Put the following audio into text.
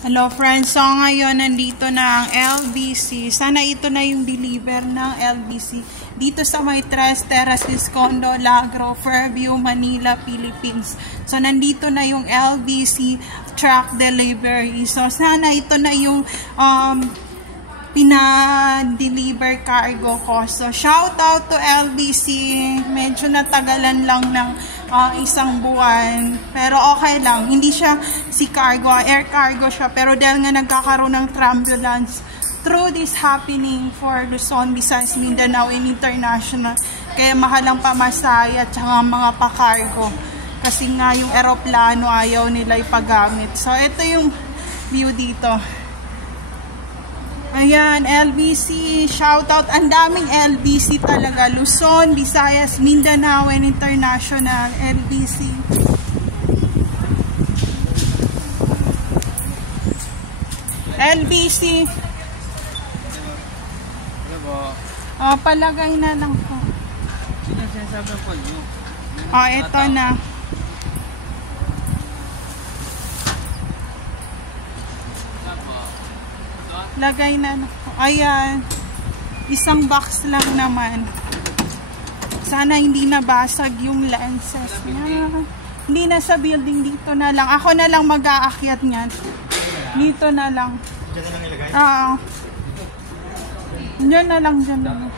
Hello friends, so ngayon nandito na ang LBC. Sana ito na yung deliver ng LBC dito sa may Tres Terraces Condo, Lagro, Fairview, Manila, Philippines. So nandito na yung LBC truck delivery. So sana ito na yung pina-deliver cargo ko. So shout out to LBC. Medyo natagalan lang ng isang buwan, pero okay lang. Hindi siya si cargo, air cargo siya, pero dahil nga nagkakaroon ng turbulence through this happening for Luzon, Visayas, Mindanao and International, kaya mahal ang pamasahe at saka mga pa-cargo kasi nga yung eroplano ayaw nila ipagamit. So ito yung view dito. Ayan, LBC, shoutout. Ang daming LBC talaga. Luzon, Visayas, Mindanao, and International. LBC. LBC. Palagay na lang po. Sinasabi ko nyo. Ito na. Lagay na. Ayan. Isang box lang naman. Sana hindi nabasag yung lenses niya. Hindi na sa building, dito na lang. Ako na lang mag-aakyat niyan. Dito na lang. Diyan na lang ilagay? Diyan na lang, dyan na lang.